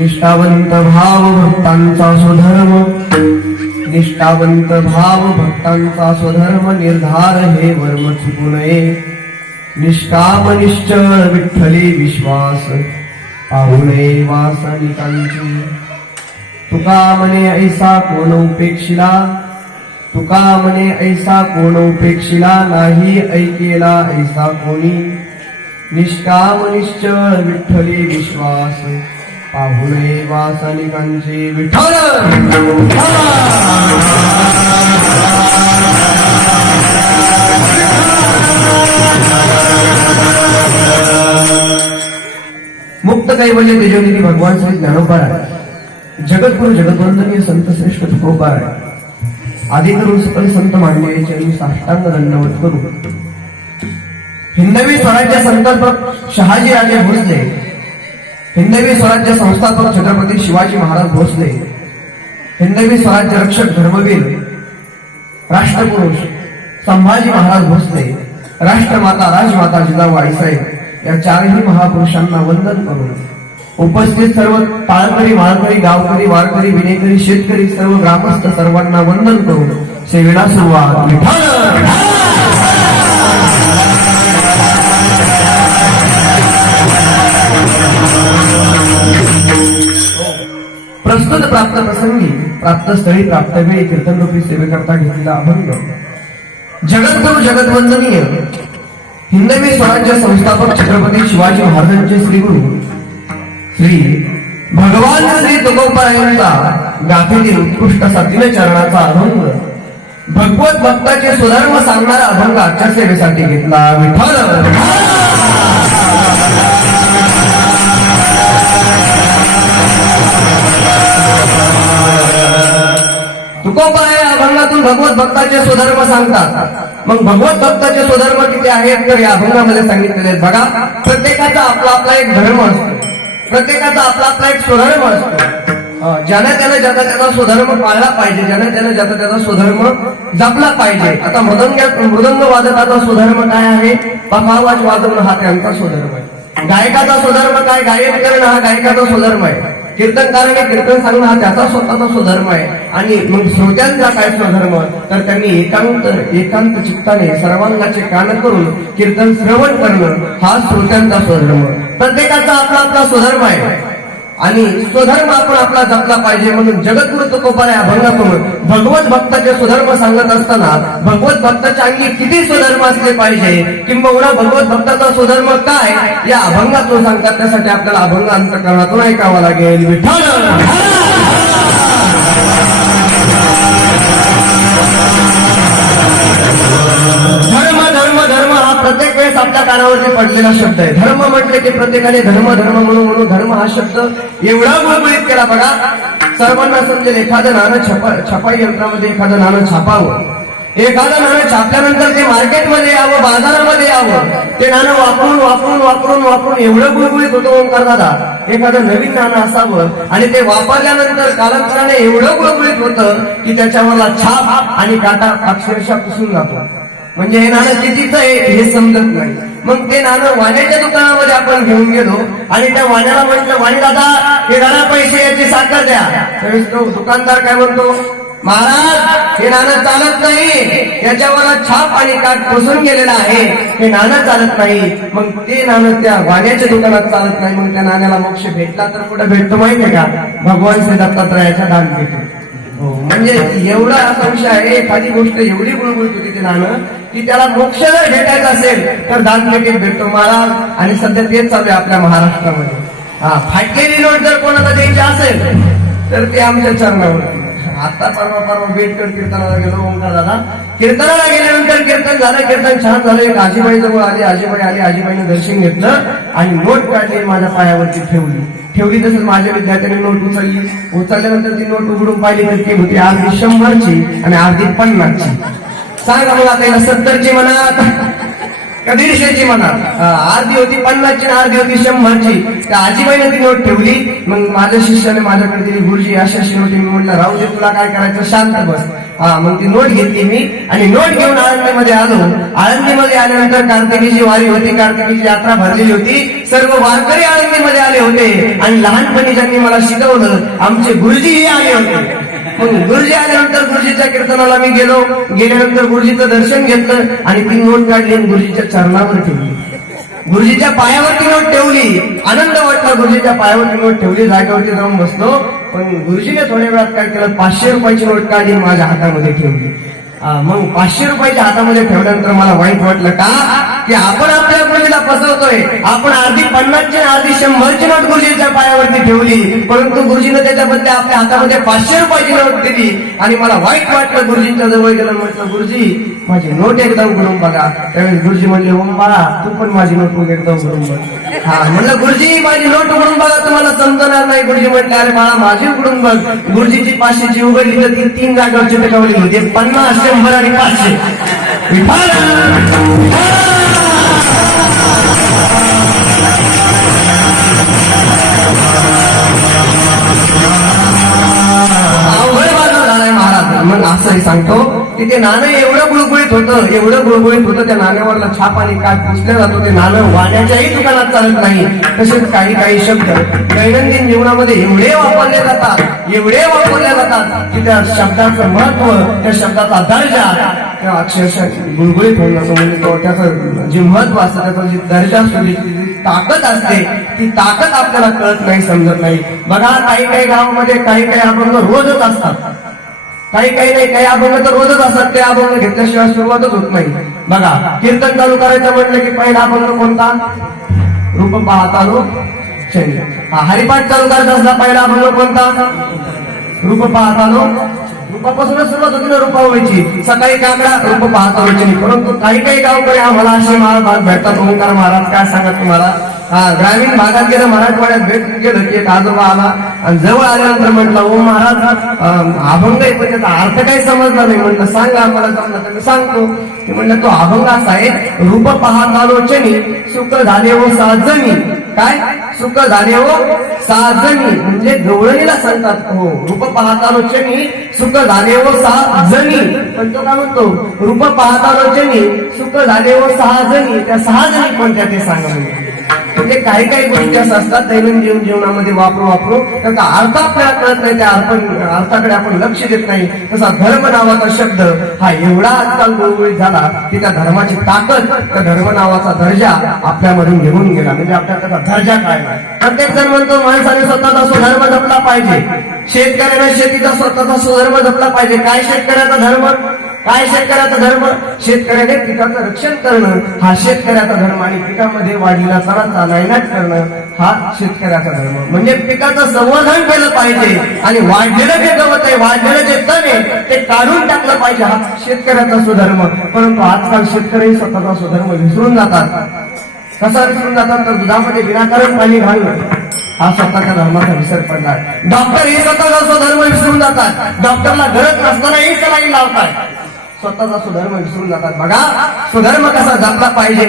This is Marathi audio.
निष्ठावंत भाव भक्तांचा स्वधर्म. निष्ठावंत भाव भक्तांचा स्वधर्म निर्धार हे वर्म चुकू नये. निष्काम निश्चळ विठ्ठली विश्वास पाहू नये वासनिकांची. तुका म्हणे ऐसा कोण उपेक्षिला? तुका म्हणे ऐसा कोण उपेक्षिला? नाही ऐकेला ऐसा कोणी? निष्काम निश्चळ विठ्ठली विश्वास. पाहुणे नये वासनिकांचे विठ्ठल! मुक्त कैवल्य तेजोनिधी भगवान श्री ज्ञानोपार आहे जगतगुरु जगद्वंदनीय संत श्रेष्ठ तुकोपार आहे आधी करून सकल संत मांडले यांनी साष्टांग दंडवत करू. हिंदवी स्वराज्य संकल्पक शहाजी राजे भोसले हिंदवी स्वराज्य संस्थापक छत्रपती शिवाजी महाराज भोसले हिंदवी स्वराज्य रक्षक धर्मवीर राष्ट्रपुरुष संभाजी महाराज भोसले राष्ट्रमाता राजमाता जिजाऊ आईसाहेब या चारही महापुरुषांना वंदन करून उपस्थित सर्व पाळकरी माळकरी गावकरी वारकरी विनेकरी शेतकरी सर्व ग्रामस्थ सर्वांना वंदन करून सेवेला सुरुवात संस्कृत प्राप्त प्रसंगी प्राप्त स्थळी प्राप्त वेळी कीर्तनरूपी सेवेकरता घेतलेला अभंग. जगद्गुरु जगदवंदनीय हिंदवी स्वराज्य संस्थापक छत्रपती शिवाजी महाराजांचे श्री गुरु श्री भगवान श्री तुकोबारायांचा गाथेतील उत्कृष्ट असा चरणाचा अभंग भगवत भक्ताचे सुधर्म सांगणारा अभंग आजच्या सेवेसाठी घेतला विठ्ठल. तुकोबा या अभंगातून भगवत भक्ताचे स्वधर्म सांगतात. मग भगवत भक्ताचे स्वधर्म किती आहेत? तर या अभंगामध्ये सांगितलेले आहेत. बघा प्रत्येकाचा आपला आपला एक धर्म असतो. प्रत्येकाचा आपला आपला एक स्वधर्म असतो. ज्याने त्याने ज्याचा त्याचा स्वधर्म पाळला पाहिजे ज्याने त्याने ज्याचा त्याचा स्वधर्म जपला पाहिजे. आता मृदंग मृदंग वादकाचा स्वधर्म काय आहे? पखावाज वाजवणं हा त्यांचा स्वधर्म आहे. गायकाचा स्वधर्म काय? गायन करणं हा गायकाचा स्वधर्म आहे. कीर्तनकाराने कीर्तन सांगणं हा त्याचा स्वतःचा स्वधर्म आहे. आणि मग श्रोत्यांचा काय स्वधर्म? तर त्यांनी एकांत एकांत चित्ताने सर्वांगाचे कान करून कीर्तन श्रवण करणं हा श्रोत्यांचा स्वधर्म. प्रत्येकाचा आपला आपला स्वधर्म आहे. आणि स्वधर्म आपण आपला जपला पाहिजे म्हणून जगद्गुरु तुकोबाने अभंगातून भगवत भक्ताचे स्वधर्म सांगत असताना भगवत भक्ताच्या अंगी किती स्वधर्म असले पाहिजे? किंबहुना भगवत भक्ताचा स्वधर्म काय? या अभंगातून सांगतात. त्यासाठी आपल्याला अभंग अंतकरणातून ऐकावा लागेल. विठ्ठल! प्रत्येक वेळेस आपल्या कानावरती पडलेला शब्द आहे धर्म म्हटले की प्रत्येकाने धर्म धर्म म्हणून म्हणून धर्म हा शब्द एवढा गुळगुळीत केला बघा. सर्वांना समजेल एखादं नाणं छपा छपाई यंत्रामध्ये एखादं नाणं छापावं. एखादं नाणं छापल्यानंतर ते मार्केटमध्ये यावं बाजारामध्ये यावं. ते नाणं वापरून वापरून वापरून वापरून एवढं गुळगुळीत होतं ओंकार दादा. एखादं नवीन नाणं असावं आणि ते वापरल्यानंतर कालांतराने एवढं गुळगुळीत होतं की त्याच्यावरला छाप आणि काटा अक्षरशः पुसून जातो. म्हणजे हे नाणं कितीच आहे हे समजत नाही. मग ते नाणं वाण्याच्या दुकानामध्ये आपण घेऊन गेलो आणि त्या वाण्याला म्हटलं वाणी दादा हे दादा पैसे याची साखर द्या. त्यावेळेस तो दुकानदार काय म्हणतो महाराज हे नाणं चालत नाही. याच्यावर छाप आणि काट पोसून गेलेला आहे. हे नाणं चालत नाही. मग ते नाणं त्या वाण्याच्या दुकानात चालत नाही. मग त्या नाण्याला मोक्ष भेटला तर कुठं भेटतो माहितीये का? भगवान श्री दत्तात्रयाच्या दान भेटतो हो, म्हणजे एवढा संशय आहे एखादी गोष्ट एवढी गुळगुळीत होती ते नाणं की त्याला मोक्ष जर भेटायचा असेल तर दानपेटीत भेटतो महाराज. आणि सध्या तेच चालू आहे आपल्या महाराष्ट्रामध्ये. हा फाटलेली नोट जर कोणाला द्यायची असेल तर ते आमच्या चरणावरती. आता परवा परवा बेटकर कीर्तनाला गेलो ओंकार दादा. कीर्तनाला गेल्यानंतर कीर्तन झालं कीर्तन छान झालं. एक आजीबाई जवळ आली आजीबाई आली आजीबाईने दर्शन घेतलं आणि नोट काढली माझ्या पायावरती ठेवली. ठेवली तसंच माझ्या विद्यार्थ्यांनी नोट उचलली. उचलल्यानंतर ती नोट उघडून पाहिली तर ती होती. अर्धी शंभरची आणि अर्धी पन्नासची. सांगा मला त्याला सत्तरची म्हणा का दीडशेची म्हणा आरती अर्धी होती पन्नासची आणि अर्धी होती शंभरची. त्या आजीबाईने ती नोट ठेवली. मग माझ्या शिष्याने माझ्याकडे दिली गुरुजी अशा अशी नोट मी म्हटलं राहू दे तुला काय करायचं? शांत बस. हा मग ती नोट घेतली मी. आणि नोट घेऊन आळंदीमध्ये आलो. आळंदीमध्ये आल्यानंतर कार्तिकीची वारी होती. कार्तिकीची यात्रा भरलेली होती. सर्व वारकरी आळंदीमध्ये आले होते. आणि लहानपणी ज्यांनी मला शिकवलं आमचे गुरुजीही आले होते. मग गुरुजी आल्यानंतर गुरुजीच्या कीर्तनाला मी गेलो. गेल्यानंतर गुरुजीचं दर्शन घेतलं आणि ती नोट काढली आणि गुरुजीच्या चरणावर ठेवली. गुरुजीच्या पायावरती नोट ठेवली. आनंद वाटला गुरुजीच्या पायावरती नोट ठेवली. जागेवरती जाऊन बसलो. पण गुरुजीने थोड्या वेळात काय केलं? पाचशे रुपयाची नोट काढली माझ्या हातामध्ये ठेवली. मग पाचशे रुपयाच्या हातामध्ये ठेवल्यानंतर मला वाईट वाटलं का? की आपण आपल्या गुरुजीला फसवतोय आपण आधी पन्नासची आधी शंभरची नोट गुरुजीच्या पायावरती ठेवली. परंतु गुरुजीनं त्याच्या बदल्या आपल्या हातामध्ये पाचशे रुपयाची नोट दिली. आणि मला वाईट वाटलं गुरुजींच्या जवळ गेलं. म्हटलं गुरुजी माझी नोट एकदा उघडून बघा. त्यावेळेस गुरुजी म्हणले ओम बाळा तू पण माझी नोट एकदम एकदा उघडून बघ. हा म्हणलं गुरुजी माझी नोट उघडून बघा. तुम्हाला समजणार नाही. गुरुजी म्हटलं अरे बाळा माझी उघडून बघ. गुरुजीची पाचशेची उघडली तर ती तीन जागेवर चिटकवली होती पन्नास शंभर आणि पाचशे. अवघड बाजार झालाय महाराज. मग असंही सांगतो. की ते नाणं एवढं गुळगुळीत होतं एवढं गुळगुळीत होतं त्या नाण्यावरला छाप आणि काय पुसलं जातो ते नाणं वाण्याच्याही दुकानात चालत नाही. तसेच काही काही शब्द दैनंदिन जीवनामध्ये एवढे वापरले जातात एवढे वापरले जातात की त्या शब्दाचं महत्त्व त्या शब्दाचा दर्जा त्या अक्षरशः गुळगुळीत होण्याचं म्हणजे त्याचं जे महत्त्व असतं त्याचा जी दर्जा असतो जी ताकद असते ती ताकद आपल्याला कळत नाही समजत नाही. बघा काही काही गावामध्ये काही काही आपण रोजच असतात. काही काही नाही. काही अभंग तर रोजच असतात. ते अभंग घेतल्याशिवाय सुरुवातच होत नाही. बघा कीर्तन चालू करायचं म्हटलं की पहिला अभंग कोणता? रूप पाहतालो शनी हा हरिपाठ चालू करायचा असला पहिला अभंग कोणता? रूप पाहता पाहतालो रूपापासूनच सुरुवात होती ना रूपावळीची. सकाळी काकडा रूप पाहता नाही परंतु काही काही गावकडे आम्हाला असे महाराज भेटतात. ओंकार महाराज काय सांगत तुम्हाला? हा ग्रामीण भागात गेलं मराठवाड्यात भेट गेलं की एक आजोबा आला आणि जवळ आल्यानंतर म्हटलं ओ महाराज अभंग आहे पण त्याचा अर्थ काही समजला नाही. म्हटलं सांगा आम्हाला जमलं तर मी सांगतो. म्हणलं तो अभंग असा आहे रूप पाहतालोचनी शुक्र झाले व साजनी. काय? सुख झाले हो. व साजनी म्हणजे गवळणीला सांगतात. हो. रूप पाहता लोचनी सुख झाले हो, व साजनी पण तो काय म्हणतो? रूप पाहता लोचनी सुख झाले हो, सहा सहाजनी त्या सहाजनी कोणत्या ते सांगा म्हणजे काही काही गोष्टी असं असतात दैनंदिन जीवनामध्ये वापरू वापरू. त्याचा अर्थ आपल्याला कळत नाही त्या अर्थ अर्थाकडे आपण लक्ष देत नाही. तसा धर्म नावाचा शब्द हा एवढा आजकाल गुळगुळीत झाला की त्या धर्माची ताकद त्या धर्म नावाचा दर्जा आपल्यामधून घेऊन गेला. म्हणजे आपल्या त्याचा दर्जा काय प्रत्येक जण म्हणतो माणसाने स्वतःचा सुधर्म जपला पाहिजे. शेतकऱ्याने शेतीचा स्वतःचा सुधर्म जपला पाहिजे. काय शेतकऱ्याचा धर्म? काय शेतकऱ्याचा धर्म? शेतकऱ्याने पिकाचं रक्षण करणं हा शेतकऱ्याचा धर्म आणि पिकामध्ये वाढलेला सणाचा नायनाट करणं हा शेतकऱ्याचा धर्म. म्हणजे पिकाचं संवर्धन केलं पाहिजे आणि वाढलेलं जे गवत आहे वाढलेलं जे तण आहे ते काढून टाकलं पाहिजे. हा शेतकऱ्याचा सुधर्म. परंतु आजकाल शेतकरी स्वतःचा सुधर्म विसरून जातात. कसा विसरून जातात? तर दुधामध्ये विनाकारण पाणी घालणं. हा स्वतःच्या धर्माचा विसर पडला डॉक्टर हे स्वतःचा स्वधर्म विसरून जातात. डॉक्टरला गरज नसतानाही सलाईन लावतात. स्वतःचा सुधर्म विसरून जातात. बघा सुधर्म कसा जपला पाहिजे.